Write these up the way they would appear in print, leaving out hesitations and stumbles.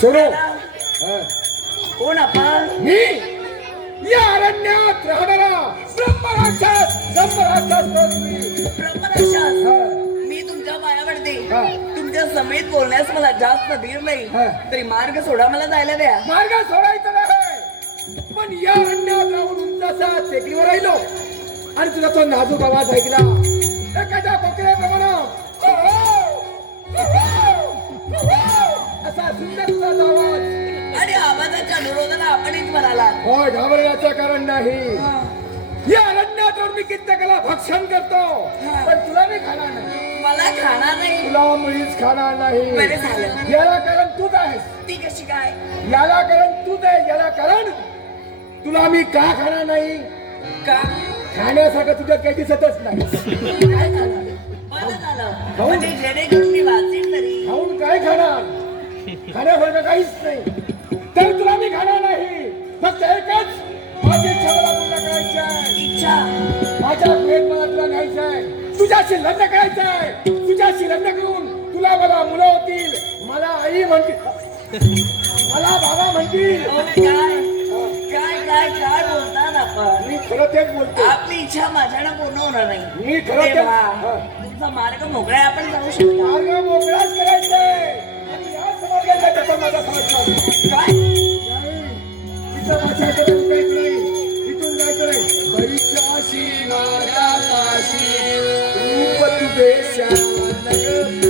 सुरू कोण आपण? मी या अरण्यात राहणारा ब्रह्मराक्षस मी तुमच्या पाया पडते. तुमच्या समेत बोलण्यास मला जास्त धीर नाही. तरी मार्ग सोडा, मला जायला द्या. मार्ग सोडायचा नाही, पण या अरण्यात राहून उंचासा टेकडीवर राहिलो आणि तुला तो नाजूक आवाज ऐकला एखाद्या कोकिळेप्रमाणे असा सुंदर तुझा आवाज. आणि आवाजाच्या अनुरोधाला आपणच म्हणाला. होय, घाबरण्याचं कारण नाही. या अरण्यात राहून मी कित्येकाला भक्षण करतो, पण तुला मी खाणार नाही. मला खाणार नाही. तुला मुळीच खाणार नाही. बरे झालं. याला कारण तूच आहेस. ती कशी काय? याला कारण तूच आहे. याला कारण तुला मी का खाणार नाही? का? खाण्यासारखं तुझ्या काही दिसतच नाही. काय झालं? बरं झालं. म्हणजे जेणेकरून मी वाचेन तरी. खाऊन काय खाणार? खाण्यासारखं काहीच नाही. तर तुला मी खाणार नाही. फक्त एकच माझी इच्छा मला पूर्ण करायची आहे. इच्छा? माझ्या भेट मला तुला न्यायचं आहे. तुझ्याशी लग्न करायचं आहे. तुझ्याशी लग्न करून तुला मला मुलं होतील. मला आई म्हणतील, मला बाबा म्हणतील. काय काय काय बोलतात आपण? मी खरं तेच बोलतो. आपली इच्छा माझ्यानं पूर्ण होणार नाही. मी खरं तेच. तुमचा मार्ग मोकळा आहे, आपण जाऊ शकतो. मार्ग मोकळाच करायचंय. आणि या समाजाला त्याचा माझा समज काय? तिथं माझ्याकडे उठायचं नाही. इथून जायचं नाही. पैशाशी माझ्या पाशी रूप तुझे श्यामनग.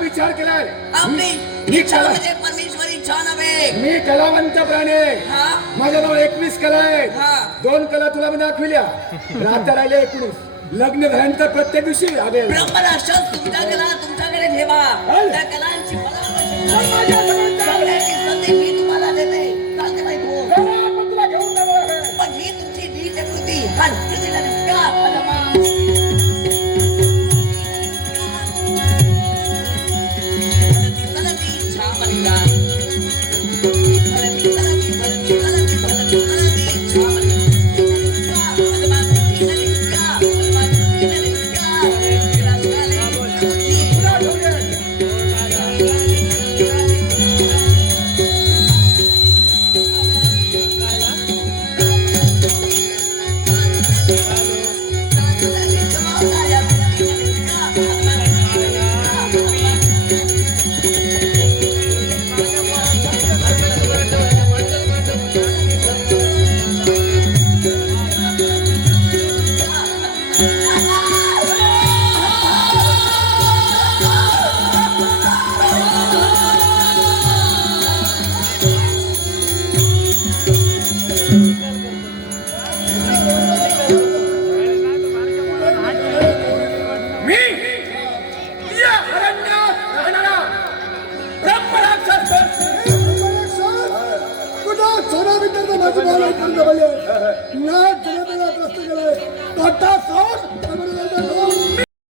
विचार केलाय. परमेश्वरी इच्छा नव्हे. मी कलावंत प्राणी आहे. माझ्या नाव 21 कला आहे. 2 कला तुला मी दाखविल्या. रात्र राहिले 19. लग्न झाल्यानंतर प्रत्येक दिवशी ब्रह्मराक्षस तुमच्या कला तुमच्याकडे ठेवा. त्या कलांची सगळ्याची संधी मी तुम्हाला देते. चालते नाही तुला घेऊन जाणार आहे. पण ही तुमची ढील कृती कृतीला इच्छा कुठं सोना विचारतो माझं भाव ऐकून बोलले ना